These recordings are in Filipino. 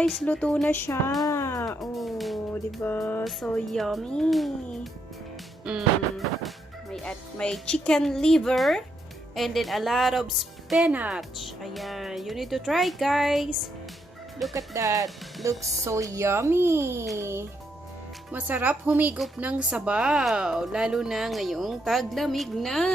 guys, luto na siya. Oh, 'di ba? So yummy. May chicken liver and then a lot of spinach. Ayan, you need to try, guys. Look at that. Looks so yummy. Masarap humigop ng sabaw, lalo na ngayong taglamig na.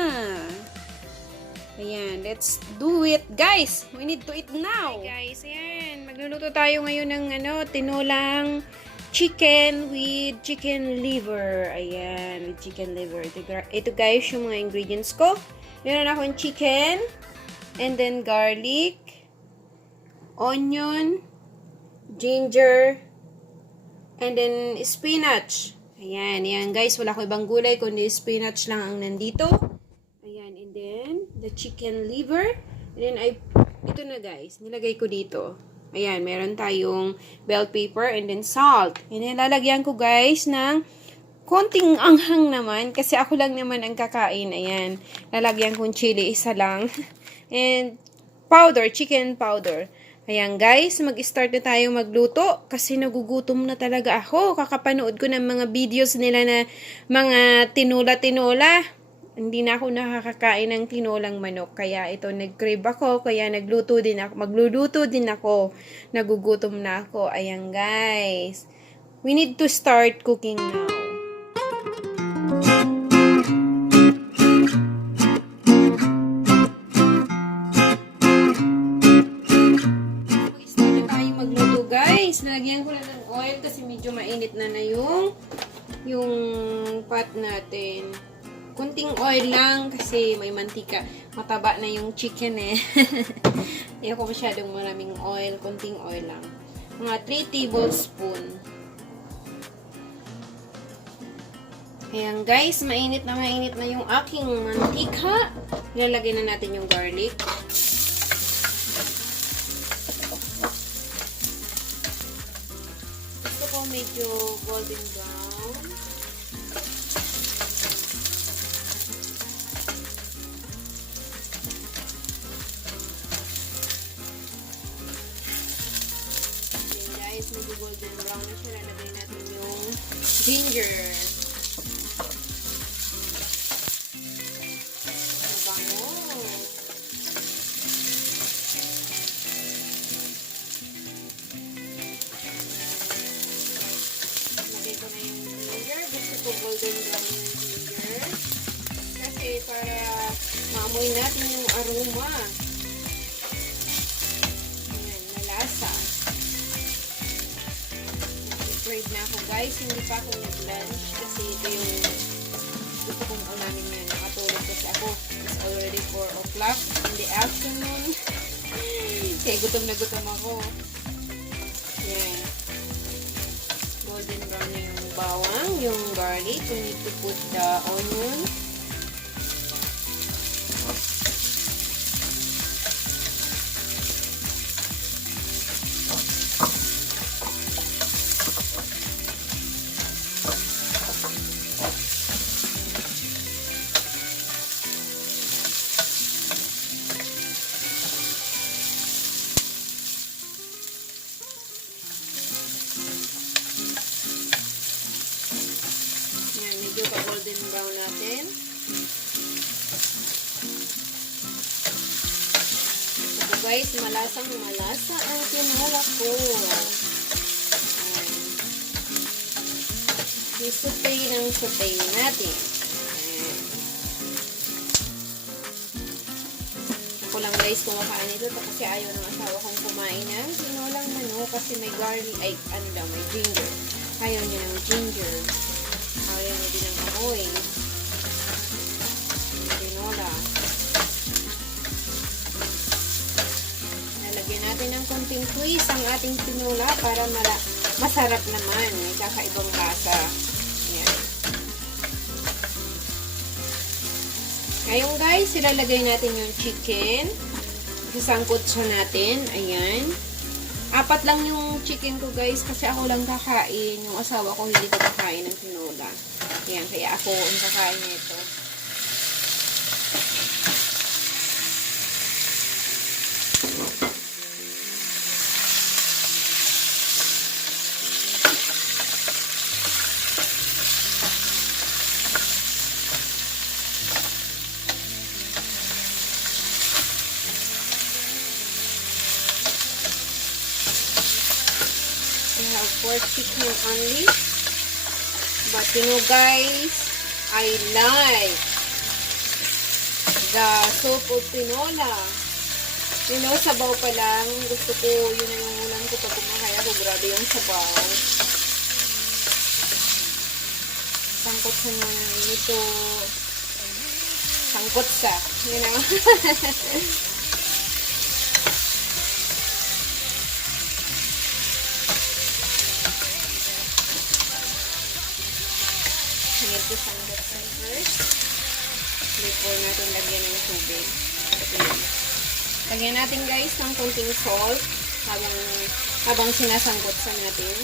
Ayan, let's do it, guys. We need to eat now. Hi, guys. Ayan, magluluto tayo ngayon ng tinolang chicken with chicken liver. Ayan, with chicken liver. Ito, guys, yung mga ingredients ko. Meron akong chicken, and then garlic, onion, ginger, and then spinach. Ayan, yan, guys. Wala ko ibang gulay, kundi spinach lang ang nandito. Ayan, and then the chicken liver. And then, ito na, guys. Nilagay ko dito. Ayan, meron tayong bell pepper and then salt. And then, lalagyan ko, guys, ng konting anghang naman. Kasi ako lang naman ang kakain. Ayan, lalagyan kong chili, isa lang. And powder, chicken powder. Ayan, guys, mag-start na tayo magluto kasi nagugutom na talaga ako. Kakapanood ko ng mga videos nila na mga tinola-tinola. Hindi na ako nakakakain ng tinolang manok. Kaya ito, nag-crave ako. Kaya magluluto din ako. Nagugutom na ako. Ayan, guys. We need to start cooking now. Mag-start na tayo magluto, guys. Nalagyan ko na ng oil kasi medyo mainit na yung pot natin. Kunting oil lang kasi may mantika. Mataba na yung chicken eh. Hindi ako masyadong maraming oil. Kunting oil lang. Mga 3 tablespoon. Ayan, guys. Mainit na yung aking mantika. Ilalagay na natin yung garlic. Gusto ko medyo golden brown. Medyo golden brown na siya. Lalagay natin yung ginger. Mabango. Lagay ko na yung ginger. Gusto ko golden brown yung ginger. Kasi para maamoy natin yung aroma. Ayan, nalasa. Crave na ako, guys. Hindi pa ako nag-lunch kasi ito yung gusto kong ulamin ngayon. Nakatulog kasi ako. It's already 4 o'clock in the afternoon. Kaya gutom na gutom ako. Yan. Golden brown na yung bawang, yung garlic. We need to put the onion. Medyo ka-golden brown natin. Ito, guys, malasa ang tinola ko. Isutay ng sutay natin. Ako lang, guys, kumakain ito kasi ayaw ng asawa kong kumain ng tinolang manok kasi may garlic, may ginger. Ayaw niya ng ginger. Ayaw niya din ng amoy. Tinola. Nalagyan natin ng konting twist ang ating tinola para masarap naman. May kakaibang lasa. Ayan. Ngayon, guys, ilalagay natin yung chicken. Isasangkot siya natin. Ayan. 4 lang yung chicken ko, guys, kasi ako lang kakain. Yung asawa ko hindi ko kakain ng tinola. Ayan, kaya ako ang kakain nito. for chicken only. But you know guys, I like the soup of tinola. You know, sabaw pa lang. Gusto ko, yun na yung ulam ko pag kumakain ako. Grabe yung sabaw. Sangkot sa mga nito. Sangkot sa. You know? Ito sangkot sa first. Before natin lagyan ng tubig. Lagyan natin guys ng konting salt habang sinasangkot sa natin.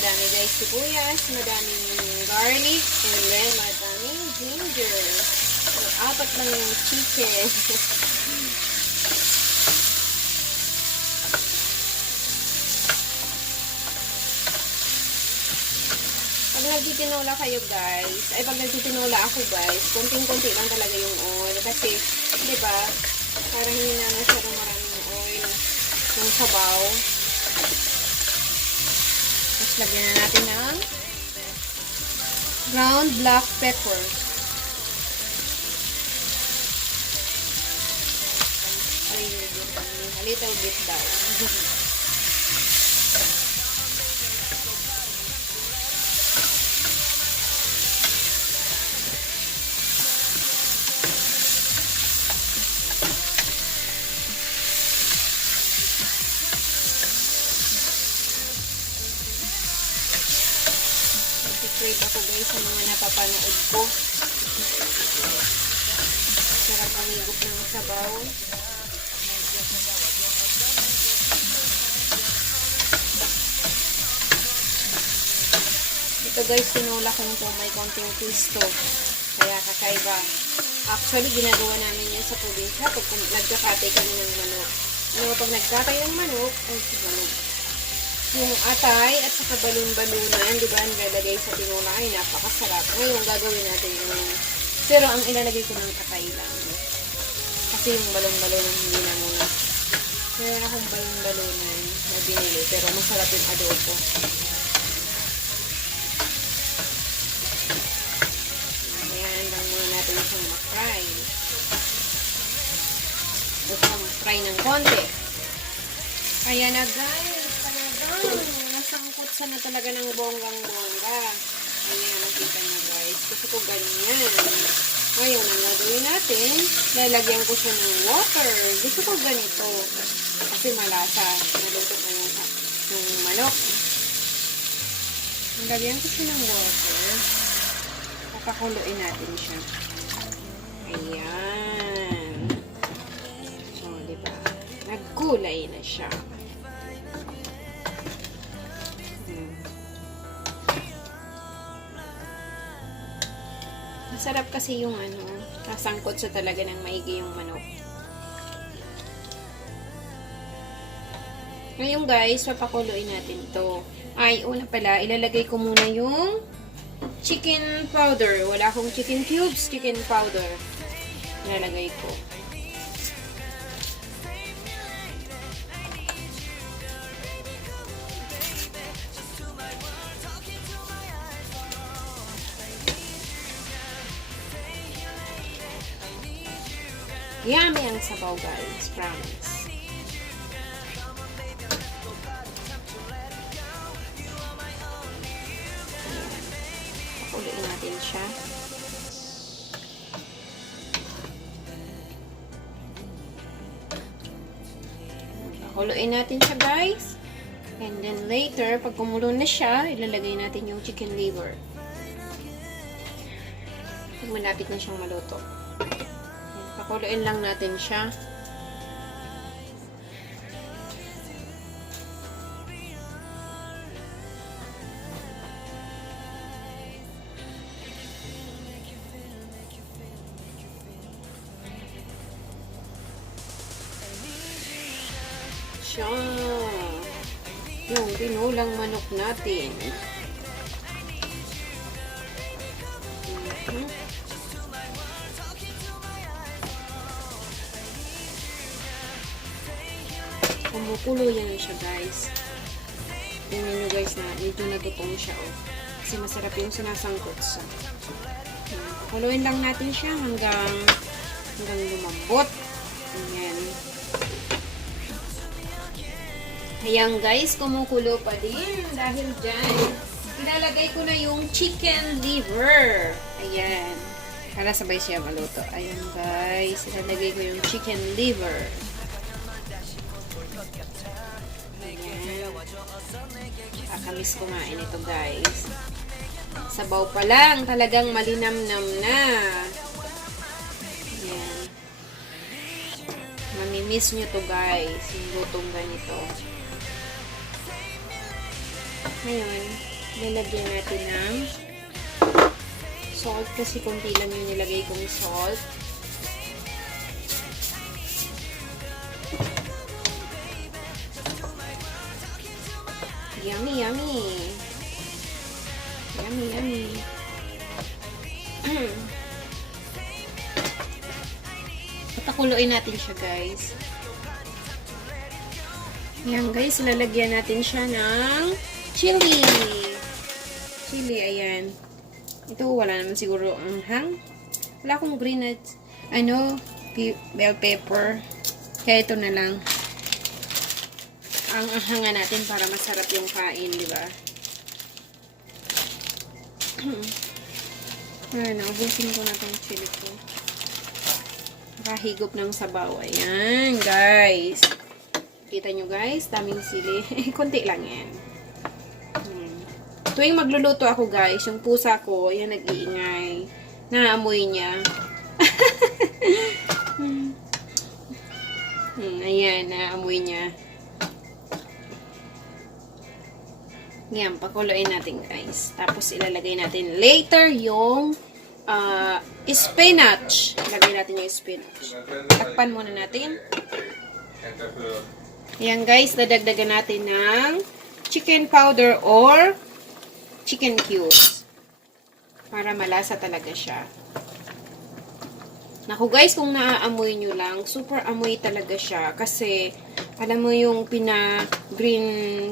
Madami guys sibuyas, madaming garlic, and then madaming ginger. So, 4 lang yung chicken. Pag nagtitinola kayo guys, pag nagtitinola ako guys, konting-konti lang talaga yung oil. Kasi, di ba, parang hindi na masyadong maraming oil yung sabaw. Tapos lagyan na natin ng ground black pepper. A little bit daw. Nag-crave ako guys sa mga napapanood ko. Sarap ang higop ng sabaw. Ito guys, tinola ko nito. May konting twisto. Kaya kakaiba. Actually, ginagawa namin yan sa probinsya pag nagkakatay kami ng manok. Ano, pag nagkatay ng manok, yung atay at saka balon-balunan, di ba, nilalagay sa tinola ay napakasarap. Ngayon, gagawin natin yung, pero ang ilalagay ko ng atay lang. Kasi yung balon-balunan hindi na muna. Meron akong balon-balunan na binili, pero masarap yung adobo. Ayan, lang muna natin siyang ma-fry. Ito, ma-fry ng konti. Ayan na guys, talagang nasangkot na talaga ng bonggang-bongga. Ayan, nakita na guys. Gusto ko ganyan. Ngayon, ang gagawin natin, lalagyan ko siya ng water. Gusto ko ganito. Kasi malasa. Naluto na yung manok. Lalagyan ko siya ng water. Papakuluin natin siya. Ayan. So, diba? Nagkulay na siya. Masarap kasi yung kasangkot sa talaga ng maigi yung manok. Ngayon guys, papakuluin natin to. Ay, una pala, ilalagay ko muna yung chicken powder. Wala akong chicken cubes, chicken powder. Ilalagay ko. Yummy ang sabaw guys, promise. Pakuloyin natin siya. Pakuloyin natin siya guys. And then later, pag kumulo na siya, ilalagay natin yung chicken liver. Pag malapit na siyang maluto. Pakuluin lang natin siya. siya. Yung tinolang manok natin. Kumukulo yan siya, guys. Tingnan nyo, guys, na medyo natutong siya, oh. Kasi masarap yung sinasangkot sa. Pakuluin lang natin siya hanggang lumambot. Ayan. Ayan, guys, kumukulo pa din. Dahil dyan, ilalagay ko na yung chicken liver. Ayan. Para sabay siya maluto. Ayan, guys. Ilalagay ko yung chicken liver. Ayan. Kakamiss kumain ito, guys. Sabaw pa lang. Talagang malinamnam na. Ayan. Mamimiss nyo to, guys. Yung lutong ganito. Ngayon, nilagyan natin ng salt kasi konti lang yung nilagay kong salt. Yummy, yummy. Yummy, yummy. Patakuluin natin siya, guys. Ayan, guys. Lalagyan natin siya ng chili. Chili, ayan. Ito, wala naman siguro ang hang. Wala akong green at, bell pepper. Kaya ito na lang. Ang ahangan natin para masarap yung kain, di ba? Ayan, ubusin ko na itong chili ko. Nakahigop ng sabaw. Ayan, guys. Kita nyo, guys. Daming sili. Konti lang yan. Tuwing magluluto ako, guys, yung pusa ko, yan nag-iingay. Naamoy niya. Ayan, naamoy niya. Yan, pakuluin natin, guys. Tapos, ilalagay natin later yung spinach. Lagay natin yung spinach. Takpan muna natin. Yan, guys. Dadagdagan natin ng chicken powder or chicken cubes. Para malasa talaga siya. Naku, guys, kung naaamoy nyo lang, super amoy talaga siya. Kasi, alam mo yung pina-green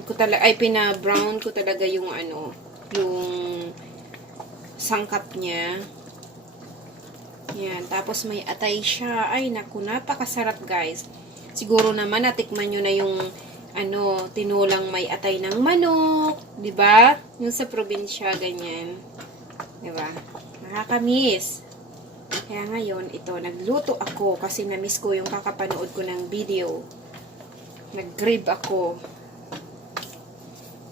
ko talaga, ay pina-brown ko talaga yung yung sangkap niya. Yan. Tapos may atay siya. Ay, naku, napakasarap, guys. Siguro naman, natikman nyo na yung tinolang may atay ng manok. Diba? Yung sa probinsya, ganyan. Diba? Nakakamiss. Kaya ngayon, ito, nagluto ako kasi na-miss ko yung kakapanood ko ng video. Nag-grib ako.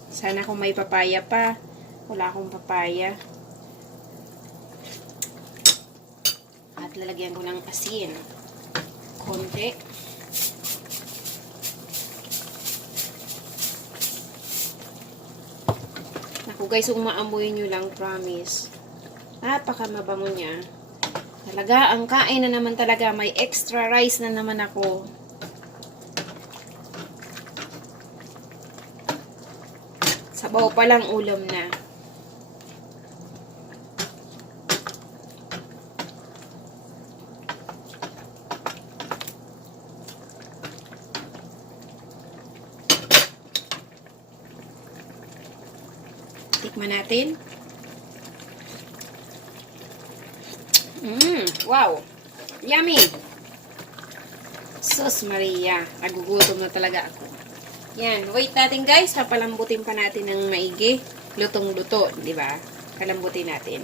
Sana kung may papaya pa. Wala akong papaya. At lalagyan ko ng asin. Konti. Naku guys, kung maamoy nyo lang, promise. Napaka mabango niya. Talaga, ang kain na naman talaga. May extra rice na naman ako. Sabaw pa lang, ulam na. Tikman natin. Wow! Yummy! Sus Maria! Nagugutom na talaga ako. Yan. Wait natin guys. Papalambutin pa natin ng maigi. Lutong-luto. Diba? Palambutin natin.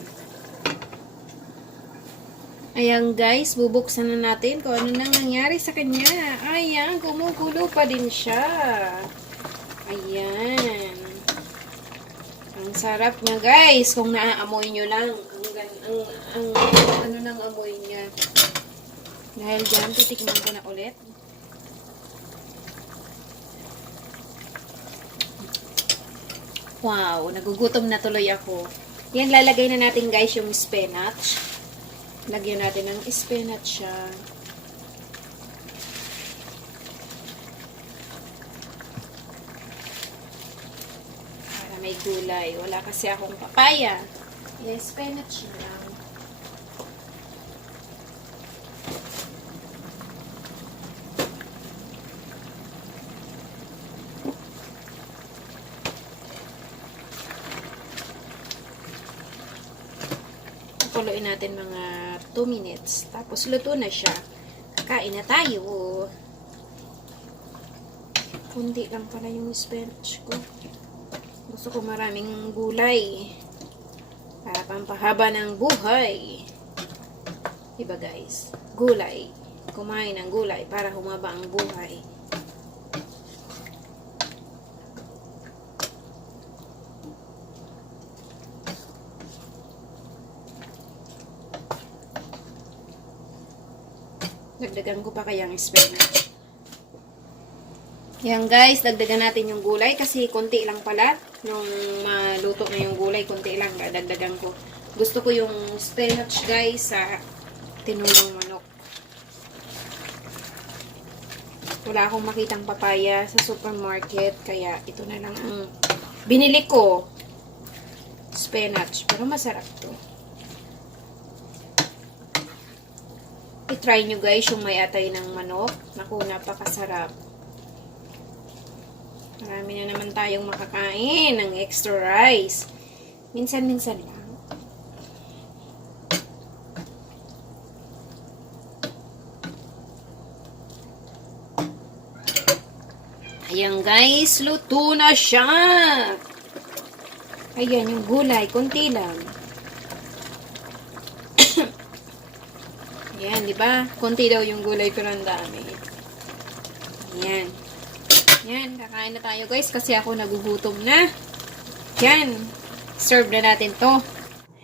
Ayan guys. Bubuksan na natin kung ano nang nangyari sa kanya. Ayan. Kumukulo pa din siya. Ayan. Ang sarap niya guys. Kung naaamoy nyo lang. Ang ano nang amoy niya. Dahil dyan, titikman ko na ulit. Wow, nagugutom na tuloy ako. Yan, lalagay na natin guys yung spinach. Lagyan natin ng spinach siya. may gulay. Wala kasi akong papaya. Yes, spinach lang. Pakuluin natin mga 2 minutes. Tapos luto na siya. Kain na tayo. Kundi lang pala yung spinach ko. Gusto ko maraming gulay. Para pampahaba ng buhay. Diba guys? Gulay. Kumain ng gulay para humaba ang buhay. Dagdagan ko pa kaya ang spinach. Yan guys, dagdagan natin yung gulay kasi konti lang pala. Yung maluto na yung gulay, konti lang. Dagdagan ko. Gusto ko yung spinach guys sa tinolang manok. Wala akong makitang papaya sa supermarket. Kaya ito na lang ang binili ko. Spinach. Pero masarap to. I-try nyo guys yung may atay ng manok. Naku, napakasarap. Marami na naman tayong makakain ng extra rice. Minsan-minsan lang. Ayan guys, luto na siya. Ayan yung gulay, konti lang. Ayan, di ba? Konti daw yung gulay pero ang dami. Ayan. Yan, kakain na tayo guys kasi ako nagugutom na. Yan, serve na natin to.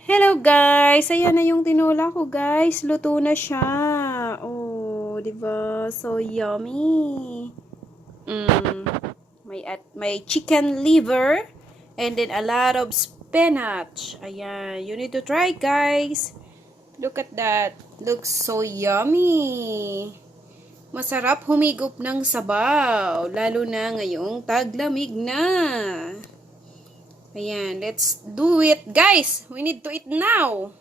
Hello guys, ayan na yung tinola ko guys. Luto na siya. Oh, diba? So yummy. May chicken liver and then a lot of spinach. Ayan, you need to try guys. Look at that. Looks so yummy. Masarap humigop ng sabaw, lalo na ngayong taglamig na. Ayan, let's do it, guys. We need to eat now.